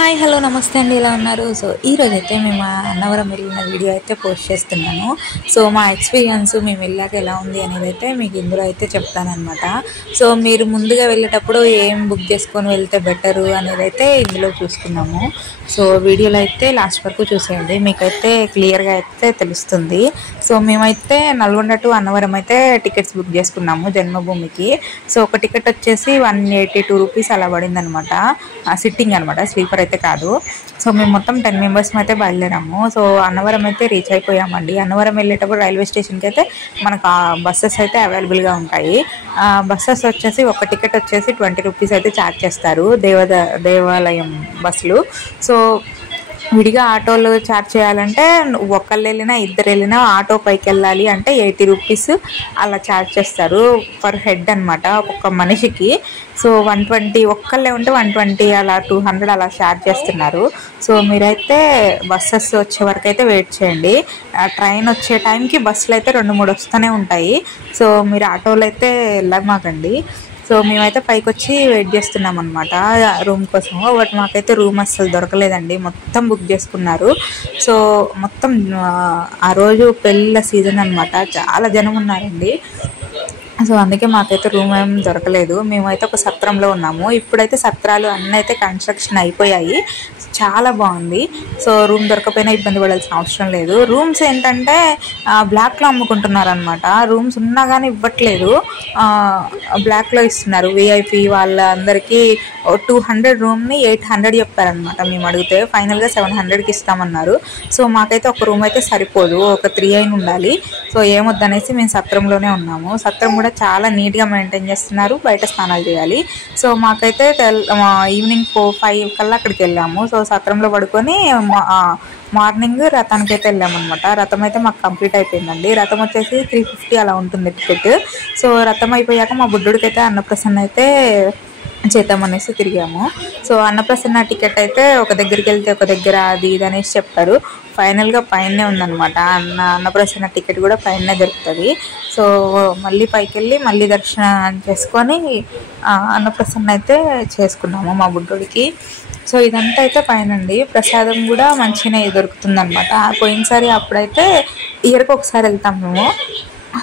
Hi hello నమస్తే అండి, ఎలా ఉన్నారు? సో ఈరోజైతే మేము అన్నవరం వెళ్ళిన వీడియో అయితే పోస్ట్ చేస్తున్నాను. సో మా ఎక్స్పీరియన్స్ మేము వెళ్ళాక ఎలా ఉంది అనేది అయితే మీకు ఇందులో అయితే చెప్తానమాట. సో మీరు ముందుగా వెళ్ళేటప్పుడు ఏం బుక్ చేసుకొని వెళ్తే బెటరు అనేది అయితే ఇందులో చూసుకున్నాము. సో వీడియోలో అయితే లాస్ట్ వరకు చూసేయండి, మీకైతే క్లియర్గా అయితే తెలుస్తుంది. సో మేమైతే నల్గొండ టు అన్నవరం అయితే టికెట్స్ బుక్ చేసుకున్నాము జన్మభూమికి. సో ఒక టికెట్ వచ్చేసి 182 రూపీస్ అలా పడింది అనమాట, సిట్టింగ్ అనమాట, స్లీపర్ అయితే కాదు. సో మేము మొత్తం 10 మెంబర్స్ అయితే బయలుదేరాము. సో అన్నవరం అయితే రీచ్ అయిపోయామండి. అన్నవరం వెళ్ళేటప్పుడు రైల్వే స్టేషన్కి అయితే మనకు బస్సెస్ అయితే అవైలబుల్గా ఉంటాయి. బస్సెస్ వచ్చేసి ఒక టికెట్ వచ్చేసి 20 రూపీస్ అయితే ఛార్జ్ చేస్తారు, దేవాలయం బస్సులు. సో విడిగా ఆటోలు ఛార్జ్ చేయాలంటే ఒకళ్ళు వెళ్ళినా ఇద్దరు వెళ్ళినా ఆటో పైకి వెళ్ళాలి అంటే 80 రూపీస్ అలా ఛార్జ్ చేస్తారు పర్ హెడ్ అనమాట, ఒక్కొక్క మనిషికి. సో 120, ఒక్కళ్ళే ఉంటే 120 అలా 200 అలా ఛార్జ్ చేస్తున్నారు. సో మీరైతే బస్సెస్ వచ్చే వరకు అయితే వెయిట్ చేయండి. ట్రైన్ వచ్చే టైంకి బస్సులు అయితే 2-3 వస్తూనే ఉంటాయి. సో మీరు ఆటోలు అయితే వెళ్ళమాకండి. సో మేమైతే పైకి వచ్చి వెయిట్ చేస్తున్నాం అనమాట రూమ్ కోసము. బట్ మాకైతే రూమ్ అస్సలు దొరకలేదండి, మొత్తం బుక్ చేసుకున్నారు. సో మొత్తం ఆ రోజు పెళ్ళిళ్ళ సీజన్ అనమాట, చాలా జనం ఉన్నారండి. సో అందుకే మాకైతే రూమ్ ఏం దొరకలేదు. మేమైతే ఒక సత్రంలో ఉన్నాము. ఇప్పుడైతే సత్రాలు అన్నీ అయితే కన్స్ట్రక్షన్ అయిపోయాయి, చాలా బాగుంది. సో రూమ్ దొరకపోయినా ఇబ్బంది పడాల్సిన అవసరం లేదు. రూమ్స్ ఏంటంటే బ్లాక్లో అమ్ముకుంటున్నారు అనమాట, రూమ్స్ ఉన్నా కానీ ఇవ్వట్లేదు, బ్లాక్లో ఇస్తున్నారు. విఐపి వాళ్ళందరికీ 200 రూమ్ని 800 చెప్పారనమాట. మేము అడిగితే ఫైనల్గా 700కి ఇస్తామన్నారు. సో మాకైతే ఒక రూమ్ అయితే సరిపోదు, ఒక 3 అయిన ఉండాలి. సో ఏమొద్దనేసి మేము సత్రంలోనే ఉన్నాము. సత్రం కూడా చాలా నీట్గా మెయింటైన్ చేస్తున్నారు, బయట స్నానాలు చేయాలి. సో మాకైతే ఈవినింగ్ 4-5 కల్లా అక్కడికి వెళ్ళాము. సో సత్రంలో పడుకొని మార్నింగ్ రథానికి అయితే వెళ్ళామన్నమాట. రథం అయితే మాకు కంప్లీట్ అయిపోయిందండి. రథం వచ్చేసి 350 అలా ఉంటుంది టికెట్. సో రథం అయిపోయాక మా బుడ్డుడికి అయితే అన్నప్రసన్న అయితే చేద్దామనేసి తిరిగాము. సో అన్నప్రసన్న టికెట్ అయితే ఒక దగ్గరికి వెళ్తే ఒక దగ్గర అది ఇది అనేసి చెప్పారు. ఫైనల్గా పైనే ఉందన్నమాట, అన్నప్రసన్న టికెట్ కూడా పైనే దొరుకుతుంది. సో మళ్ళీ పైకి వెళ్ళి మళ్ళీ దర్శనం చేసుకొని అన్నప్రసన్న అయితే చేసుకున్నాము మా బుడ్డోడికి. సో ఇదంతా అయితే పైనండి. ప్రసాదం కూడా మంచిగానే దొరుకుతుందన్నమాట. పోయినసారి అప్పుడైతే ఇయర్కి ఒకసారి వెళ్తాం మేము.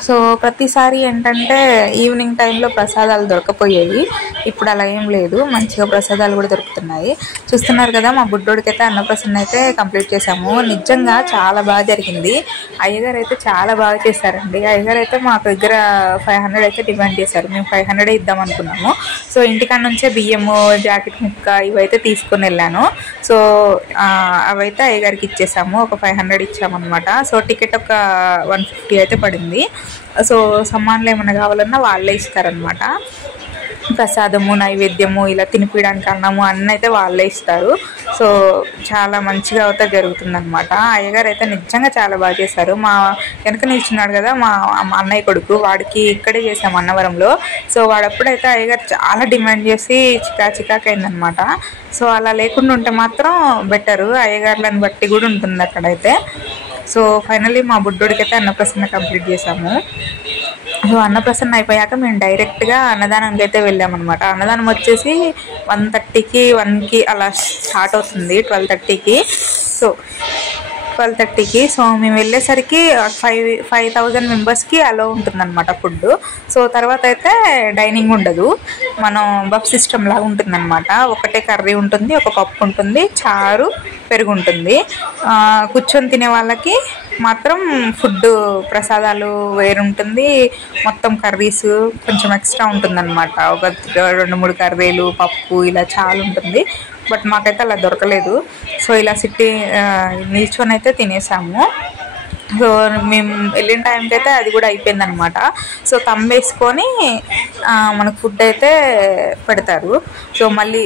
సో ప్రతిసారి ఏంటంటే ఈవినింగ్ టైంలో ప్రసాదాలు దొరకపోయేవి, ఇప్పుడు అలా ఏం లేదు, మంచిగా ప్రసాదాలు కూడా దొరుకుతున్నాయి. చూస్తున్నారు కదా, మా బుడ్డోడికి అయితే అన్నప్రసన్న అయితే కంప్లీట్ చేసాము. నిజంగా చాలా బాగా జరిగింది. అయ్యగారు అయితే చాలా బాగా చేశారండి. అయ్యగారు అయితే మా దగ్గర 500 అయితే డిమాండ్ చేశారు. మేము 500 ఇద్దాం అనుకున్నాము. సో ఇంటికాడ నుంచే బియ్యము, జాకెట్ ముక్క ఇవైతే తీసుకొని వెళ్ళాను. సో అవైతే అయ్యగారికి ఇచ్చేసాము, ఒక 500 ఇచ్చామన్నమాట. సో టికెట్ ఒక 150 అయితే పడింది. సో సమ్మాన్లు ఏమైనా కావాలన్నా వాళ్ళే ఇస్తారనమాట. ప్రసాదము, నైవేద్యము, ఇలా తినిపించడానికి అన్నము అన్నీ అయితే వాళ్ళే ఇస్తారు. సో చాలా మంచిగా అయితే జరుగుతుందనమాట. అయ్యగారు అయితే నిజంగా చాలా బాగా చేశారు. మా వెనక నిల్చున్నాడు కదా మా అన్నయ్య కొడుకు, వాడికి ఇక్కడే చేసాము అన్నవరంలో. సో వాడప్పుడైతే అయ్యగారు చాలా డిమాండ్ చేసి చికాకైందనమాట. సో అలా లేకుండా ఉంటే మాత్రం బెటరు, అయ్యగారులను బట్టి కూడా ఉంటుంది అక్కడైతే. సో ఫైనల్లీ మా బుడ్డోడికి అయితే అన్నప్రసన్న కంప్లీట్ చేసాము. సో అన్నప్రసన్న అయిపోయాక మేము డైరెక్ట్గా అన్నదానానికి అయితే వెళ్ళామన్నమాట. అన్నదానం వచ్చేసి 1:30కి 1కి అలా స్టార్ట్ అవుతుంది, 12:30కి. సో 12:30కి. సో మేము వెళ్ళేసరికి 5,000 మెంబర్స్కి అలో ఉంటుందన్నమాట ఫుడ్. సో తర్వాత అయితే డైనింగ్ ఉండదు, మనం బఫ్ సిస్టమ్ లాగా ఉంటుందన్నమాట. ఒకటే కర్రీ ఉంటుంది, ఒక పప్పు ఉంటుంది, చారు, పెరుగు ఉంటుంది. కూర్చొని తినే వాళ్ళకి మాత్రం ఫుడ్ ప్రసాదాలు వేరుంటుంది, మొత్తం కర్రీస్ కొంచెం ఎక్స్ట్రా ఉంటుందన్నమాట. ఒక 2-3 కర్రీలు, పప్పు ఇలా చాలా ఉంటుంది. బట్ మాకైతే అలా దొరకలేదు. సో ఇలా నిల్చొని అయితే తినేసాము. సో మేము వెళ్ళిన టైంకి అయితే అది కూడా అయిపోయిందనమాట. సో వేసుకొని మనకు ఫుడ్ అయితే పెడతారు. సో మళ్ళీ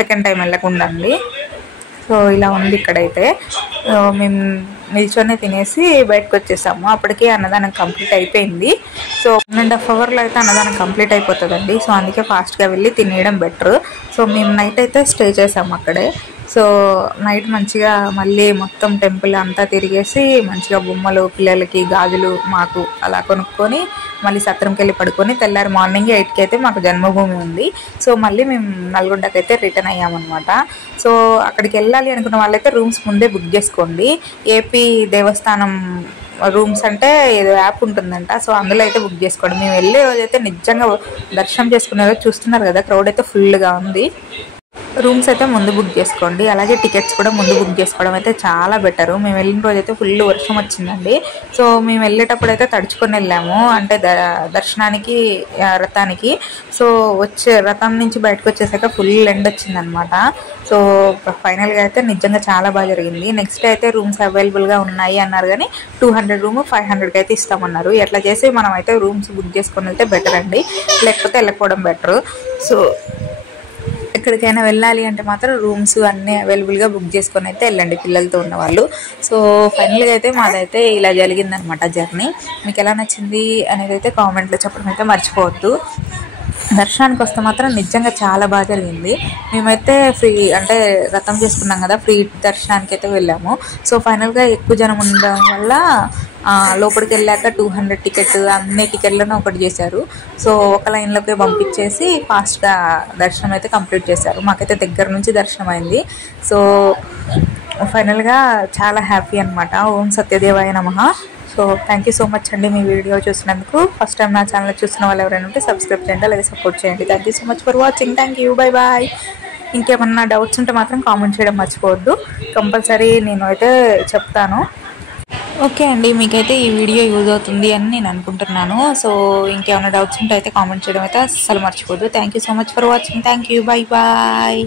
సెకండ్ టైం వెళ్ళకుండా అండి. సో ఇలా ఉంది ఇక్కడైతే. మేము నిల్చొని తినేసి బయటకు వచ్చేసాము. అప్పటికే అన్నదానం కంప్లీట్ అయిపోయింది. సో 1.5 అవర్లో అయితే అన్నదానం కంప్లీట్ అయిపోతుందండి. సో అందుకే ఫాస్ట్గా వెళ్ళి తినేయడం బెటర్. సో మేము నైట్ అయితే స్టే చేసాము అక్కడే. సో నైట్ మంచిగా మళ్ళీ మొత్తం టెంపుల్ అంతా తిరిగేసి మంచిగా బొమ్మలు పిల్లలకి గాజులు మాకు అలా కొనుక్కొని మళ్ళీ సత్రంకి వెళ్ళి పడుకొని తెల్లారి మార్నింగ్ 8కి అయితే మాకు జన్మభూమి ఉంది. సో మళ్ళీ మేము నల్గొండకి అయితే రిటర్న్ అయ్యామన్నమాట. సో అక్కడికి వెళ్ళాలి అనుకున్న వాళ్ళైతే రూమ్స్ ముందే బుక్ చేసుకోండి. ఏపీ దేవస్థానం రూమ్స్ అంటే ఏదో యాప్ ఉంటుందంట, సో అందులో అయితే బుక్ చేసుకోండి. మేము వెళ్ళే రోజైతే నిజంగా దర్శనం చేసుకునే రోజు చూస్తున్నారు కదా, క్రౌడ్ అయితే ఫుల్గా ఉంది. రూమ్స్ అయితే ముందు బుక్ చేసుకోండి, అలాగే టికెట్స్ కూడా ముందు బుక్ చేసుకోవడం అయితే చాలా బెటరు. మేము వెళ్ళిన రోజు అయితే ఫుల్ వర్షం వచ్చిందండి. సో మేము వెళ్ళేటప్పుడు అయితే తడుచుకొని వెళ్ళాము, అంటే దర్శనానికి రథానికి. సో రథం నుంచి బయటకు వచ్చేసాక ఫుల్ ఎండ్ వచ్చిందనమాట. సో ఫైనల్గా అయితే నిజంగా చాలా బాగా జరిగింది. నెక్స్ట్ అయితే రూమ్స్ అవైలబుల్గా ఉన్నాయి అన్నారు, కానీ 200 రూమ్ 500కి అయితే ఇస్తామన్నారు. ఎట్లా చేసి మనం అయితే రూమ్స్ బుక్ చేసుకొని వెళ్తే బెటర్ అండి, లేకపోతే వెళ్ళకపోవడం బెటరు. సో ఎక్కడికైనా వెళ్ళాలి అంటే మాత్రం రూమ్స్ అన్నీ అవైలబుల్గా బుక్ చేసుకొని అయితే వెళ్ళండి పిల్లలతో ఉన్నవాళ్ళు. సో ఫైనల్గా అయితే మాదైతే ఇలా జరిగిందనమాట జర్నీ. మీకు ఎలా నచ్చింది అనేది అయితే కామెంట్లో చెప్పడం అయితే మర్చిపోవద్దు. దర్శనానికి వస్తే మాత్రం నిజంగా చాలా బాగా జరిగింది. మేమైతే ఫ్రీ అంటే రథం చేసుకున్నాం కదా, ఫ్రీ దర్శనానికి అయితే వెళ్ళాము. సో ఫైనల్గా ఎక్కువ జనం ఉండడం వల్ల లోపలికి వెళ్ళాక 200 టికెట్ అన్ని టికెట్లను ఒకటి చేశారు. సో ఒక లైన్లోకి పంపించేసి ఫాస్ట్గా దర్శనం అయితే కంప్లీట్ చేశారు. మాకైతే దగ్గర నుంచి దర్శనం అయింది. సో ఫైనల్గా చాలా హ్యాపీ అనమాట. ఓం సత్యదేవాయ నమః. So thank you so much అండి మీ వీడియో చూసినందుకు. ఫస్ట్ టైం నా ఛానల్ చూసిన వాళ్ళు ఎవరైనా ఉంటే సబ్స్క్రైబ్ చేయండి, అలాగే సపోర్ట్ చేయండి. Thank you so much for watching. Thank you, bye bye. ఇంకేమన్నా డౌట్స్ ఉంటే మాత్రం కామెంట్ చేయడం మర్చిపోవద్దు, కంపల్సరీ నేను అయితే చెప్తాను. ఓకే అండి, మీకైతే ఈ వీడియో యూజ్ అవుతుంది అని నేను అనుకుంటున్నాను. సో ఇంకేమైనా డౌట్స్ ఉంటే అయితే కామెంట్ చేయడం అయితే అస్సలు మర్చిపోద్దు. Thank you so much for watching. Thank you, bye bye.